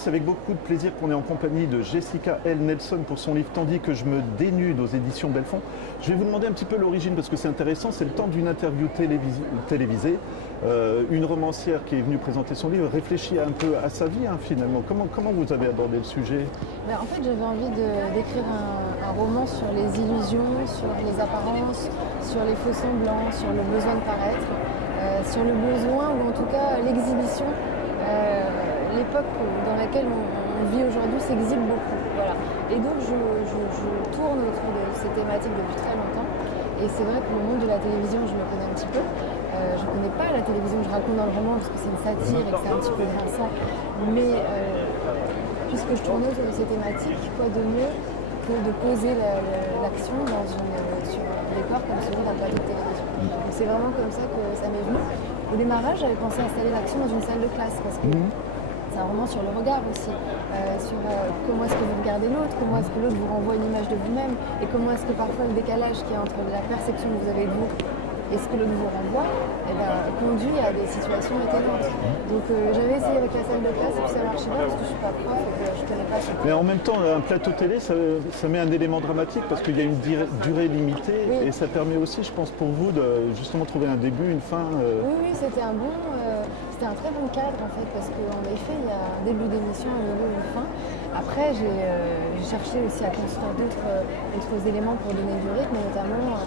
c'est avec beaucoup de plaisir qu'on est en compagnie de Jessica L. Nelson pour son livre Tandis que je me dénude aux éditions Belfond. Je vais vous demander un petit peu l'origine parce que c'est intéressant, c'est le temps d'une interview télévisée. Une romancière qui est venue présenter son livre réfléchit un peu à sa vie finalement. Comment vous avez abordé le sujet? En fait, j'avais envie d'écrire un roman sur les illusions, sur les apparences, sur les faux semblants, sur le besoin de paraître, sur le besoin ou en tout cas l'exhibition. L'époque dans laquelle on vit aujourd'hui s'exhibe beaucoup. Voilà. Et donc je tourne autour de ces thématiques depuis très longtemps. Et c'est vrai que le monde de la télévision, je le connais un petit peu. Je ne connais pas la télévision que je raconte dans le roman parce que c'est une satire et que c'est un petit peu grinçant. Mais puisque je tourne autour de ces thématiques, quoi de mieux que de poser l'action sur un décor comme celui d'un plateau de télévision. Donc c'est vraiment comme ça que ça m'est venu. Au démarrage, j'avais pensé installer l'action dans une salle de classe parce que c'est un roman sur le regard aussi, sur comment est-ce que vous regardez l'autre, comment est-ce que l'autre vous renvoie une image de vous-même et comment est-ce que parfois le décalage qu'il y a entre la perception que vous avez de vous et ce que l'autre vous renvoie conduit à des situations étonnantes. Donc j'avais essayé avec la salle de classe et puis ça marchait pas parce que je suis pas prof et que je connais pas ce Mais en même temps, un plateau télé, ça met un élément dramatique parce qu'il y a une durée limitée et ça permet aussi, je pense, pour vous de justement trouver un début, une fin. Oui, c'était un très bon cadre en fait parce qu'en effet, il y a un début d'émission, un milieu, une fin. Après, j'ai cherché aussi à construire d'autres éléments pour donner du rythme, notamment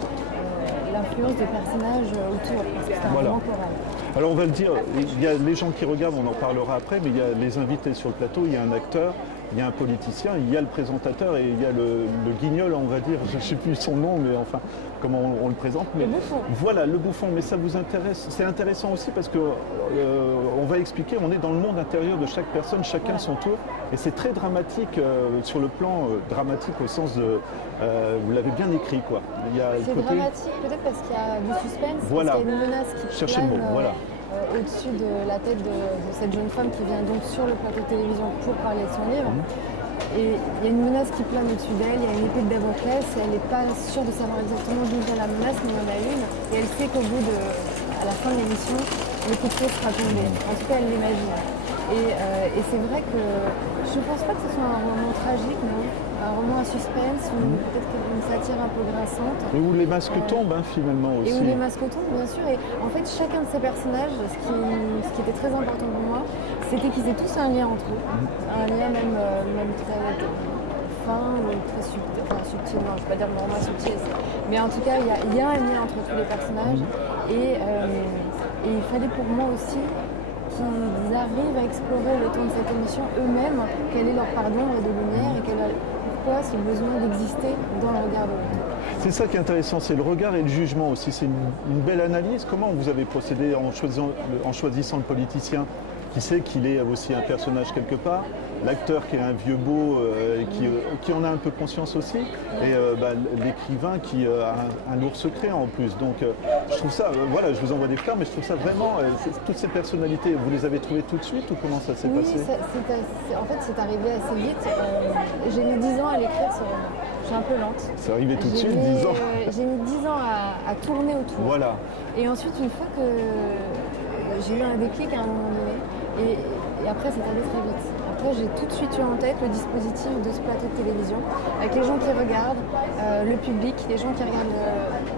l'influence des personnages autour, parce que c'est un roman choral. Alors on va le dire, il y a les gens qui regardent, on en parlera après, mais il y a les invités sur le plateau, il y a un acteur, il y a un politicien, il y a le présentateur et il y a le guignol, on va dire, je ne sais plus son nom, mais enfin, comment on le présente. Mais le bouffon. Voilà, le bouffon, mais ça vous intéresse. C'est intéressant aussi parce que on va expliquer, on est dans le monde intérieur de chaque personne, chacun son tour, et c'est très dramatique sur le plan dramatique au sens de, vous l'avez bien écrit quoi. C'est dramatique peut-être parce qu'il y a du suspense, voilà. Parce qu'il y a une menace qui plane au-dessus de la tête de cette jeune femme qui vient donc sur le plateau de télévision pour parler de son livre. Et il y a une menace qui plane au-dessus d'elle, il y a une épée de Damoclès, elle n'est pas sûre de savoir exactement d'où vient la menace, mais il y en a une, et elle sait à la fin de l'émission, le coup de feu sera tombé. En tout cas, elle l'imagine. Et c'est vrai que je ne pense pas que ce soit un roman tragique, non. Un roman à suspense, ou peut-être une satire un peu grinçante. Et où les masques tombent finalement aussi. Et où les masques tombent, bien sûr. Et en fait, chacun de ces personnages, ce qui était très important pour moi, c'était qu'ils aient tous un lien entre eux. Un lien même très fin ou très subtil. Enfin, subtil, non, je ne vais pas dire vraiment subtil. Mais en tout cas, il y a un lien entre tous les personnages. Et il fallait pour moi aussi qu'ils arrivent à explorer le temps de cette émission eux-mêmes, quelle est leur part d'ombre et de lumière et pourquoi ce besoin d'exister dans le regard de l'autre. C'est ça qui est intéressant, c'est le regard et le jugement aussi. C'est une belle analyse. Comment vous avez procédé en choisissant le politicien qui sait qu'il est aussi un personnage quelque part, l'acteur qui est un vieux beau qui en a un peu conscience aussi, et l'écrivain qui a un lourd secret en plus. Donc je trouve ça, voilà, je vous envoie des fleurs, mais je trouve ça vraiment, toutes ces personnalités, vous les avez trouvées tout de suite ou comment ça s'est passé? En fait c'est arrivé assez vite. J'ai mis 10 ans à l'écrire ce roman. Je suis un peu lente. C'est arrivé tout de suite, 10 ans. J'ai mis 10 ans à tourner autour. Voilà. Et ensuite, une fois que j'ai eu un déclic à un moment donné, et après c'est allé très vite. Après j'ai tout de suite eu en tête le dispositif de ce plateau de télévision, avec les gens qui regardent, le public, les gens qui regardent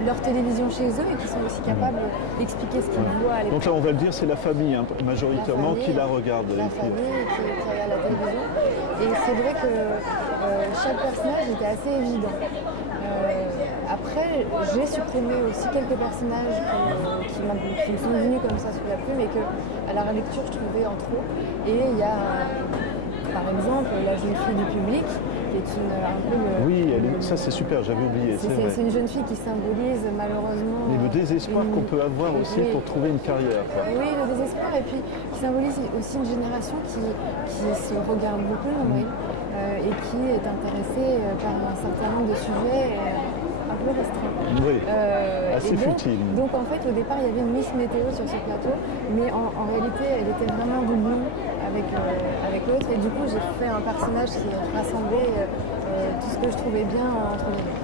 leur télévision chez eux et qui sont aussi capables d'expliquer ce qu'ils voient à l'écran. Donc là on va le dire, c'est la famille majoritairement qui la regarde. La famille qui regarde la télévision. Et c'est vrai que chaque personnage était assez évident. Après, j'ai supprimé aussi quelques personnages qui me sont venus comme ça sous la plume et que, à la relecture, je trouvais en trop. Et il y a, par exemple, la jeune fille du public, qui est un peu Oui, ça c'est super, j'avais oublié. C'est une jeune fille qui symbolise malheureusement... Et le désespoir qu'on peut avoir aussi pour trouver une carrière. Quoi. Oui, le désespoir, et puis qui symbolise aussi une génération qui se regarde beaucoup le nombril et qui est intéressée par un certain nombre de sujets un peu restreints. Oui, assez futile. Donc en fait, au départ, il y avait une Miss Météo sur ce plateau, mais en réalité, elle était vraiment doublon avec l'autre, et du coup, j'ai fait un personnage qui rassemblait tout ce que je trouvais bien entre les deux.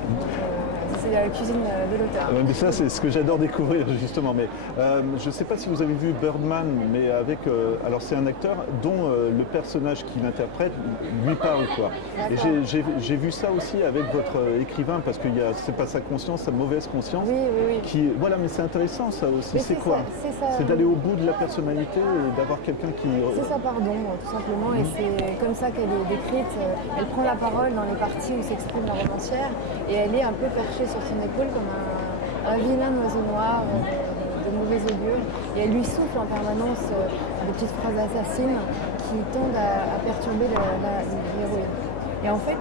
C'est la cuisine de l'auteur. Mais ça, c'est ce que j'adore découvrir, justement. Mais je ne sais pas si vous avez vu Birdman, mais avec... alors, c'est un acteur dont le personnage qu'il interprète lui parle, quoi. Et j'ai vu ça aussi avec votre écrivain, parce que c'est pas sa conscience, sa mauvaise conscience. Oui, oui, oui. Voilà, mais c'est intéressant, ça aussi. C'est quoi? C'est C'est d'aller au bout de la personnalité et d'avoir quelqu'un qui... C'est sa part d'ombre, tout simplement, et c'est comme ça qu'elle est décrite. Elle prend la parole dans les parties où s'exprime la romancière, et elle est un peu perchée sur son épaule comme un vilain oiseau noir de mauvais augure, et elle lui souffle en permanence des petites phrases assassines qui tendent à perturber l'héroïne. Et en fait,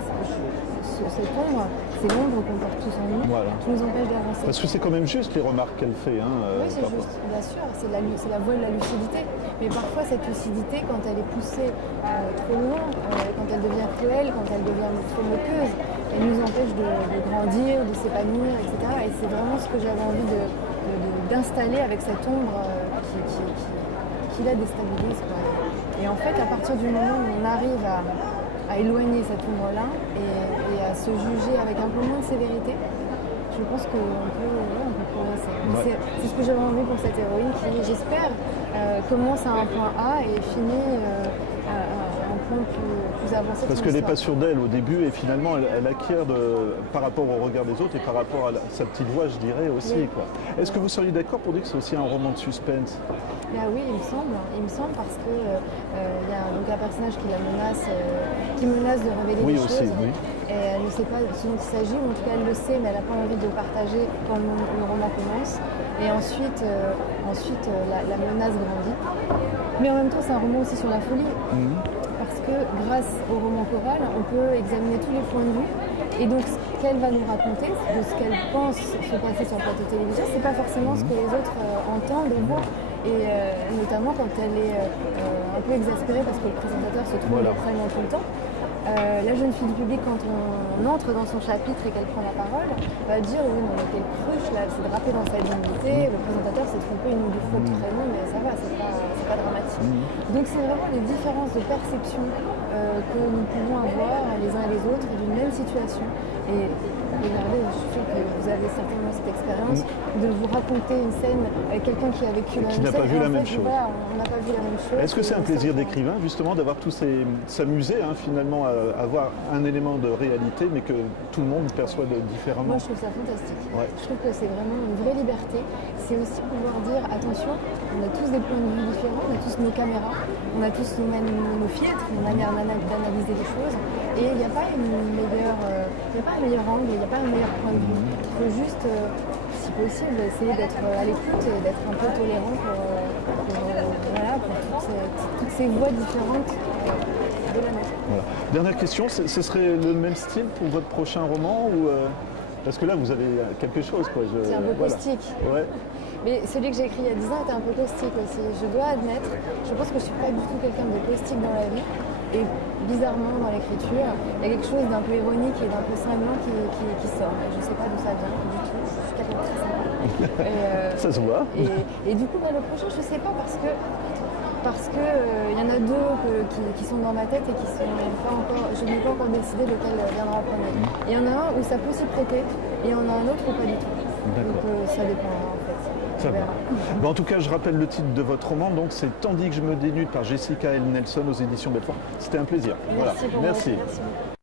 cette ombre, c'est l'ombre qu'on porte tous en nous, qui nous empêche d'avancer. Parce que c'est quand même juste les remarques qu'elle fait. Oui, c'est juste, bien sûr, c'est la voie de la lucidité. Mais parfois, cette lucidité, quand elle est poussée trop loin, quand elle devient cruelle, quand elle devient trop moqueuse, elle nous empêche de grandir, de s'épanouir, etc. Et c'est vraiment ce que j'avais envie d'installer avec cette ombre qui la déstabilise, quoi. Et en fait, à partir du moment où on arrive à éloigner cette ombre-là et à se juger avec un peu moins de sévérité, je pense qu'on peut progresser. C'est ce que j'avais envie pour cette héroïne qui, j'espère, commence à un point A et finit à un point plus avancé. Parce qu'elle n'est pas sûre d'elle au début et finalement elle acquiert par rapport au regard des autres et par rapport à sa petite voix, je dirais aussi. Oui. Est-ce que vous seriez d'accord pour dire que c'est aussi un roman de suspense? Oui, il me semble parce que y a donc un personnage qui menace de révéler des choses. Oui. Et elle ne sait pas ce dont il s'agit, ou en tout cas elle le sait, mais elle n'a pas envie de le partager quand le roman commence. Et ensuite la menace grandit. Mais en même temps, c'est un roman aussi sur la folie. Parce que grâce au roman choral, on peut examiner tous les points de vue. Et donc, ce qu'elle va nous raconter, de ce qu'elle pense se passer sur le plateau de télévision, c'est pas forcément ce que les autres entendent et voient. Et notamment quand elle est un peu exaspérée parce que le présentateur se trompe vraiment tout le temps. La jeune fille du public, quand on entre dans son chapitre et qu'elle prend la parole, va dire oui, non, mais quelle cruche, là, elle s'est drapée dans sa dignité, le présentateur s'est trompé une ou deux fois de prénom, mais ça va, c'est pas dramatique. Donc c'est vraiment les différences de perception que nous pouvons avoir les uns et les autres d'une même situation. Et regardez, je suis sûre que vous avez certainement cette expérience de vous raconter une scène avec quelqu'un qui a vécu la même scène. Qui n'a pas vu la même chose. Voilà, on n'a pas vu la même chose. Est-ce que c'est un plaisir d'écrivain, justement, d'avoir s'amuser finalement à avoir un élément de réalité, mais que tout le monde perçoit différemment? Moi, je trouve ça fantastique. Ouais. Je trouve que c'est vraiment une vraie liberté. C'est aussi pouvoir dire, attention, on a tous des points de vue différents, on a tous nos caméras, on a tous nos filtres, nos manières d'analyser les choses. Et il n'y a pas un meilleur angle, il n'y a pas un meilleur point de vue. Il faut juste, si possible, essayer d'être à l'écoute et d'être un peu tolérant pour toutes ces voix différentes de la nôtre. Voilà. Dernière question, ce serait le même style pour votre prochain roman ou parce que là, vous avez quelque chose, quoi. C'est un peu caustique. Ouais. Mais celui que j'ai écrit il y a 10 ans était un peu caustique aussi. Je dois admettre, je pense que je ne suis pas du tout quelqu'un de caustique dans la vie. Et bizarrement, dans l'écriture, il y a quelque chose d'un peu ironique et d'un peu cinglant qui sort. Je ne sais pas d'où ça vient du tout. Je suis quelqu'un de très sympa. Ça se voit. Et du coup, le prochain, je ne sais pas parce que y en a deux qui sont dans ma tête et qui sont pas encore. Je n'ai pas encore décidé lequel viendra en premier. Il y en a un où ça peut s'y prêter et il y en a un autre où pas du tout. Donc ça dépend en fait. Ça va. Bon, en tout cas, je rappelle le titre de votre roman, donc c'est Tandis que je me dénude par Jessica L. Nelson aux éditions Belfort. C'était un plaisir. Merci. Merci. Merci.